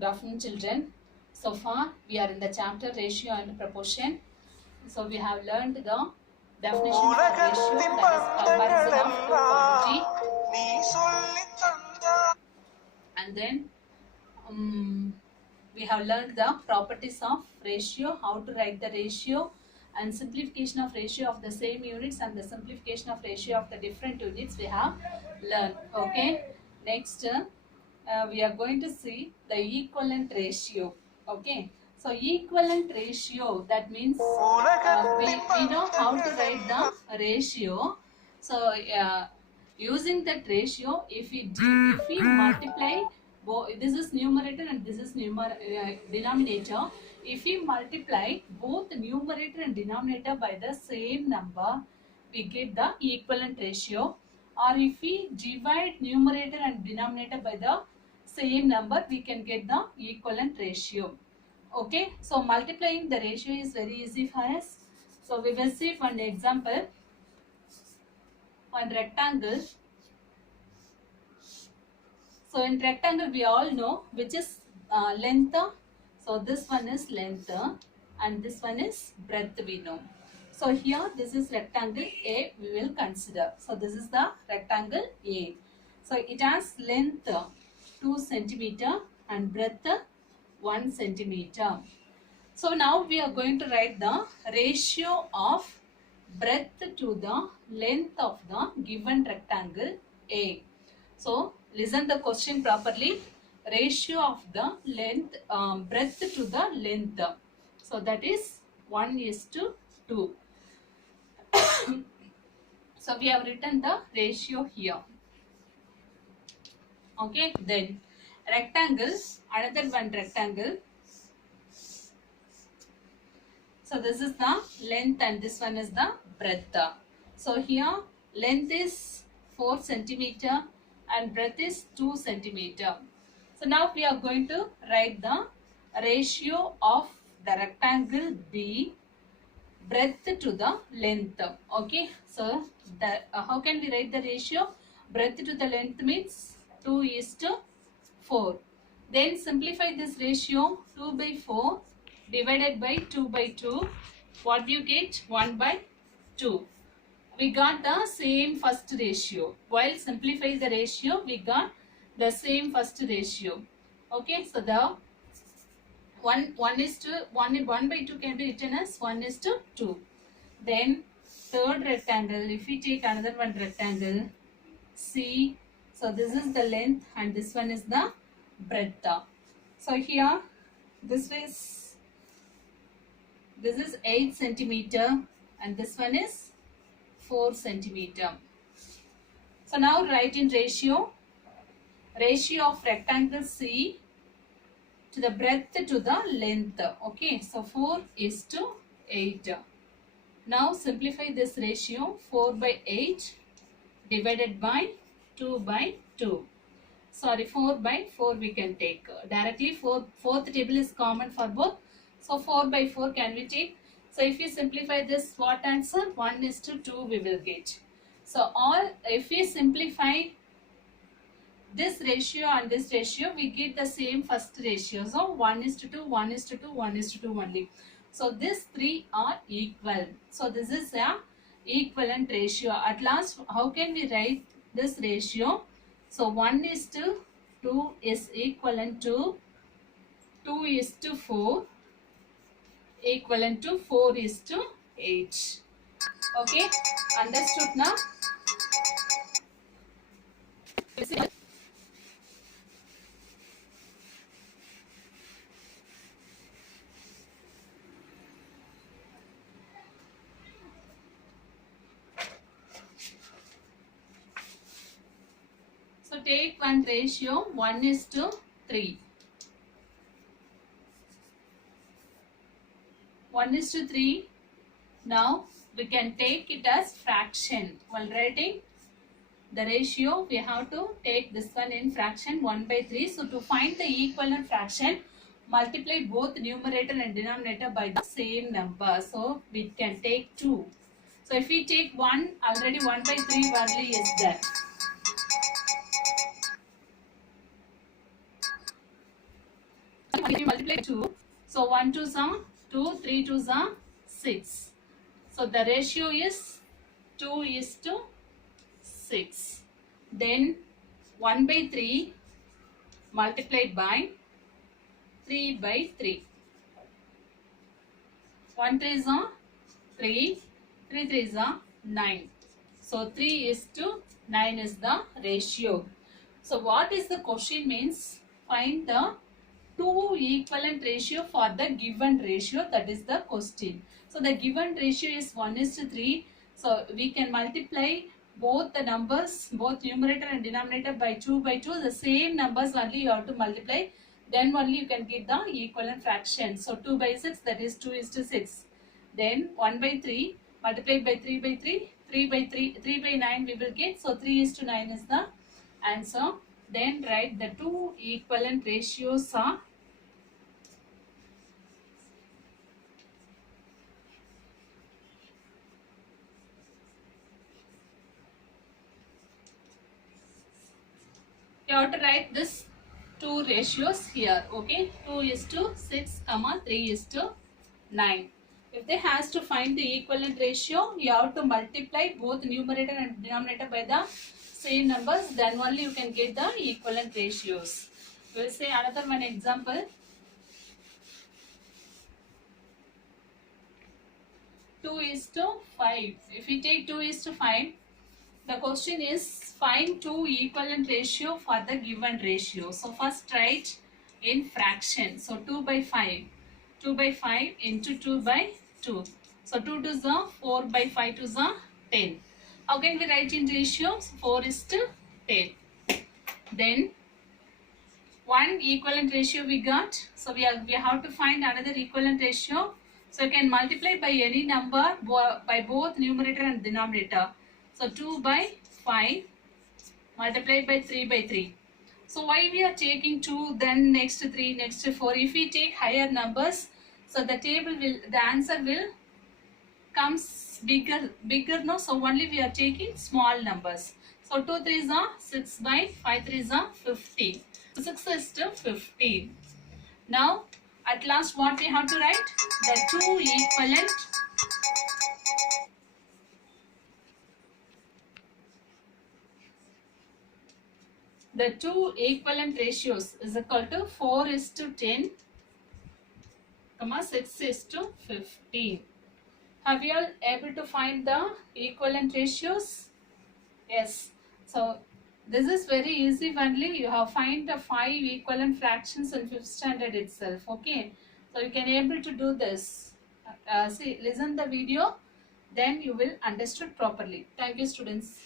Good afternoon, children. So far, we are in the chapter ratio and proportion. So we have learned the definition for ratio, that is comparison of two quantity. And then we have learned the properties of ratio, how to write the ratio, and simplification of ratio of the same units and the simplification of ratio of the different units we have learned. Okay. Next, we are going to see the equivalent ratio. Okay. So equivalent ratio, that means we know how to write the ratio. So using that ratio, if we multiply this is numerator and this is denominator. If we multiply both numerator and denominator by the same number, we get the equivalent ratio. Or if we divide numerator and denominator by the same number, we can get the equivalent ratio. Okay, so multiplying the ratio is very easy for us. So we will see one example. One rectangle. So in rectangle, we all know which is length. So this one is length and this one is breadth, we know. So here this is rectangle A, we will consider. So this is the rectangle A. So it has length 2 centimeter and breadth 1 centimeter. So now we are going to write the ratio of breadth to the length of the given rectangle A. So listen the question properly. Ratio of the length, breadth to the length. So that is 1:2. So we have written the ratio here. Okay, then rectangle, another one rectangle. So this is the length and this one is the breadth. So here length is 4 centimeter and breadth is 2 centimeter. So now we are going to write the ratio of the rectangle B, breadth to the length. Okay, so how can we write the ratio? Breadth to the length means 2:4. Then simplify this ratio. 2/4 divided by 2/2. What do you get? 1/2. We got the same first ratio. While simplifying the ratio, we got the same first ratio. Okay, so the 1:2 can be written as 1:2. Then third rectangle, if we take another one rectangle C, so this is the length and this one is the breadth. So here this is 8 centimeter and this one is 4 centimeter. So now write in ratio of rectangle C to the breadth to the length. Okay, so 4:8. Now simplify this ratio. 4/8 divided by 2/2. Sorry, 4/4 we can take. Directly fourth table is common for both. So 4/4 can we take? So if we simplify this, what answer? 1:2 we will get. So if we simplify this ratio and this ratio, we get the same first ratio. So 1:2, 1:2, 1:2 only. So these three are equal. So this is a equivalent ratio. At last, how can we write this ratio? So 1:2 is equivalent to 2:4, equivalent to 4:8. Okay, understood now? So take one ratio 1:3. 1:3. Now we can take it as fraction. While writing the ratio, we have to take this one in fraction 1/3. So to find the equivalent fraction, multiply both numerator and denominator by the same number. So we can take 2. So if we take 1, already 1/3 value is there. if you multiply 2, so 1 2s are 2, 3 2s are 6. So the ratio is 2 is to 6. Then 1 by 3 multiplied by 3 by 3. 1 3s are 3, 3 3s are 9. So 3 is to 9 is the ratio. So what is the question means? Find the two equivalent ratio for the given ratio, that is the question. So the given ratio is 1 is to 3. So we can multiply both the numbers, both numerator and denominator by 2 by 2. The same numbers only you have to multiply. Then only you can get the equivalent fraction. So 2 by 6, that is 2 is to 6. Then 1 by 3 multiplied by 3 by 3. 3 by 3, 3 by 9 we will get. So 3 is to 9 is the answer. Then write the two equivalent ratios are you have to write this two ratios here. Okay, 2 is to 6 comma 3 is to 9. If they has to find the equivalent ratio, you have to multiply both numerator and denominator by the same numbers, then only you can get the equivalent ratios. We will say another one example. 2 is to 5. If we take 2 is to 5, the question is find two equivalent ratio for the given ratio. So first write in fraction. So 2 by 5. 2 by 5 into 2 by 2. So 2 to the 4 by 5 to the 10. How can we write in ratios? 4 is to 10. Then one equivalent ratio we got. So we have to find another equivalent ratio. So you can multiply by any number by both numerator and denominator. So 2 by 5 multiplied by 3 by 3. So why we are taking 2, then next 3, next 4? If we take higher numbers, so the answer will comes bigger no. So only we are taking small numbers. So 2 3s are 6 by 5 3s are 15. So 6 is to 15. Now at last what we have to write? The two equivalent ratios is equal to 4 is to 10 comma 6 is to 15. Have you all able to find the equivalent ratios? Yes. So this is very easy only. You have find the 5 equivalent fractions in 5th standard itself. Okay. So you can able to do this. See, listen the video, then you will understood properly. Thank you, students.